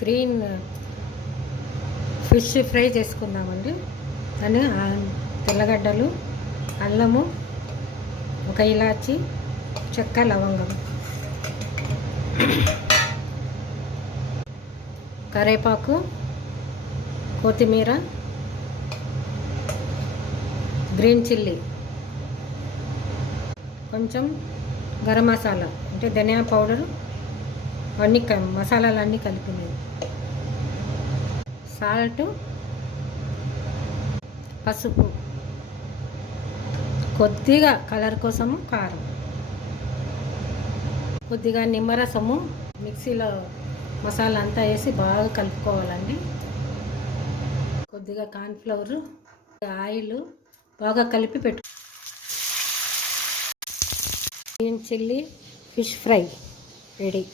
Green fish fry చేసుకుందామండి. అని తెల్లగడ్డలు, అల్లము, ఒక ఇలాచి, చెక్క, లవంగం, కరివేపాకు, కొత్తిమీర, గ్రీన్ చిల్లీ, కొంచెం గరం మసాలా అంటే ధనియా పౌడరు, అన్నీ మసాలాలన్నీ కలిపినవి, సాల్ట్, పసుపు, కొద్దిగా కలర్ కోసము కారం, కొద్దిగా నిమ్మరసము, మిక్సీలో మసాలా అంతా వేసి బాగా కలుపుకోవాలండి. కొద్దిగా కార్న్ఫ్లవరు, ఆయిల్ బాగా కలిపి పెట్టు. Green chilli fish fry ready.